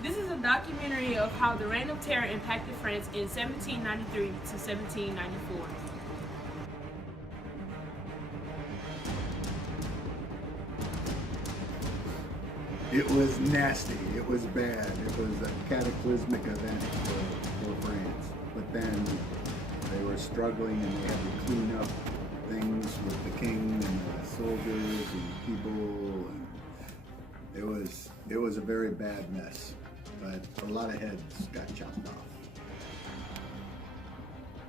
This is a documentary of how the Reign of Terror impacted France in 1793 to 1794. It was nasty. It was bad. It was a cataclysmic event for France. But then they were struggling and they had to clean up things with the king and the soldiers and people. And it was a very bad mess. But a lot of heads got chopped off.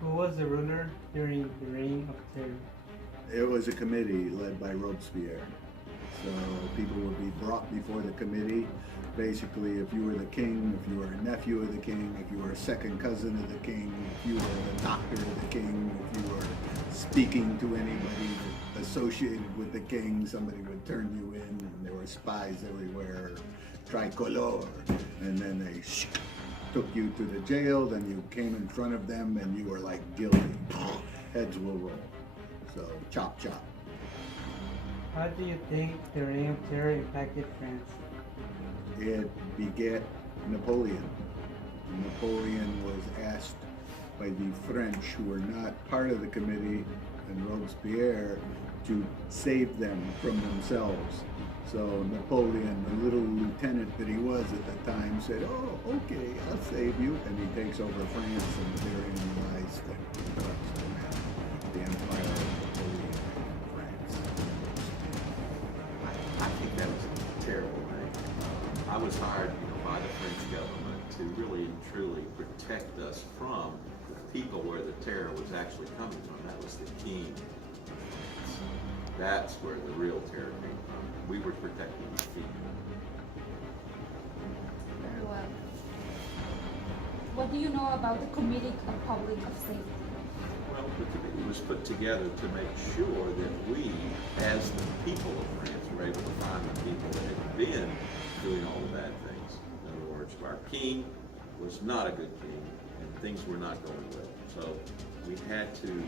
Who was the ruler during the Reign of Terror? It was a committee led by Robespierre. So people would be brought before the committee. Basically, if you were the king, if you were a nephew of the king, if you were a second cousin of the king, if you were a doctor of the king, if you were speaking to anybody associated with the king, somebody would turn you in, and there were spies everywhere, tricolor, and then they took you to the jail, then you came in front of them, and you were like guilty. Heads will roll. So chop, chop. How do you think the Reign of Terror impacted France? It begat Napoleon. Napoleon was asked by the French, who were not part of the committee, and Robespierre, to save them from themselves. So Napoleon, the little lieutenant that he was at the time, said, "Oh, okay, I'll save you," and he takes over France, and therein lies the crux of the matter, the empire of Napoleon in France. I think that was a terrible thing. I was hired, by the French government to really and truly protect us from the people where the terror was actually coming from. That was the king. That's where the real terror came from. We were protecting the people. Very well. What do you know about the Committee of Public Safety? Well, the committee was put together to make sure that we, as the people of France, were able to find the people that had been doing all the bad things. In other words, our king was not a good king, and things were not going well. So we had to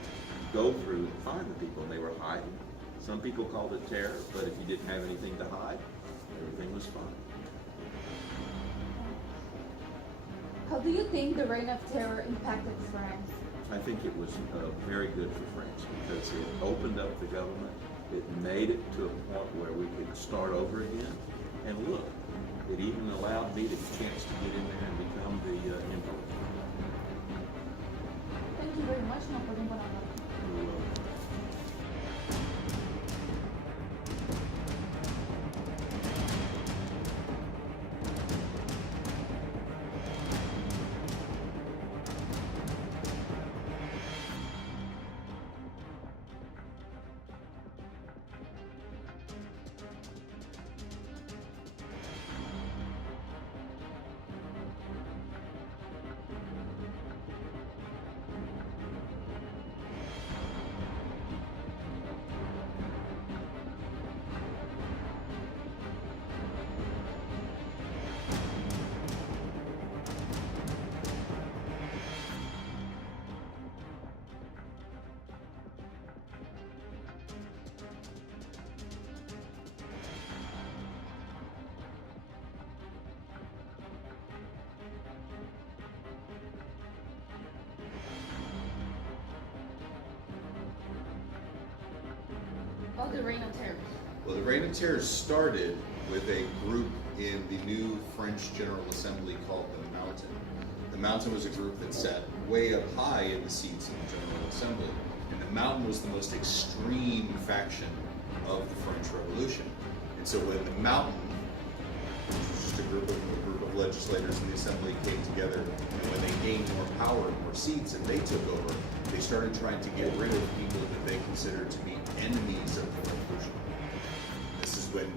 go through and find the people, and they were hiding. Some people called it terror, but if you didn't have anything to hide, everything was fine. How do you think the Reign of Terror impacted France? I think it was very good for France because it opened up the government. It made it to a point where we could start over again. And look, it even allowed me the chance to get in there and become the emperor. Thank you very much, Napoleon Bonaparte. About the Reign of Terror. Well, the Reign of Terror started with a group in the new French General Assembly called the Mountain. The Mountain was a group that sat way up high in the seats in the General Assembly, and the Mountain was the most extreme faction of the French Revolution. And so when the Mountain, which was just a group of legislators in the Assembly, came together, and when they gained more power and more seats and they took over, they started trying to get rid of people that they considered to be enemies of the revolution.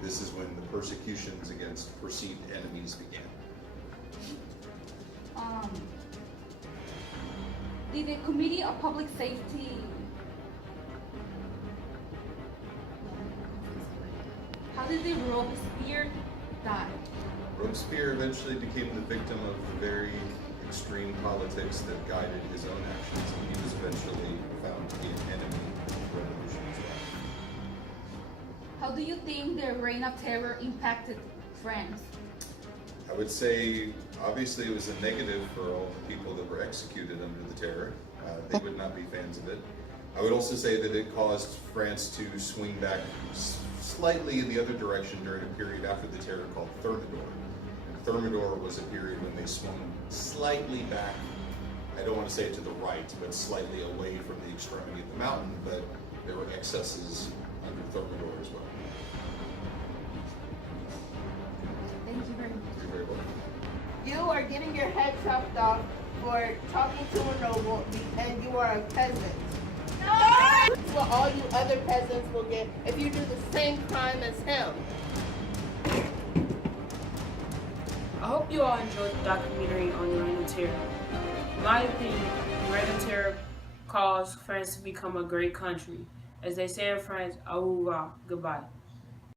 This is when the persecutions against perceived enemies began. Did the Committee of Public Safety, how did the Robespierre die? Robespierre eventually became the victim of the very extreme politics that guided his own actions, and he was eventually found to be an enemy of the revolution as well. How do you think the Reign of Terror impacted France? I would say, obviously, it was a negative for all the people that were executed under the terror. They would not be fans of it. I would also say that it caused France to swing back slightly in the other direction during a period after the terror called Thermidor. And Thermidor was a period when they swung slightly back, I don't want to say it to the right, but slightly away from the extremity of the mountain, but there were excesses under Thermidor as well. Thank you very much. You're very welcome. You are getting your head chopped off for talking to a noble, and you are a peasant. That's what all you other peasants will get if you do the same crime as him. I hope you all enjoyed the documentary on the Reign of Terror. In my opinion, the Reign of Terror caused France to become a great country. As they say in France, au revoir, goodbye.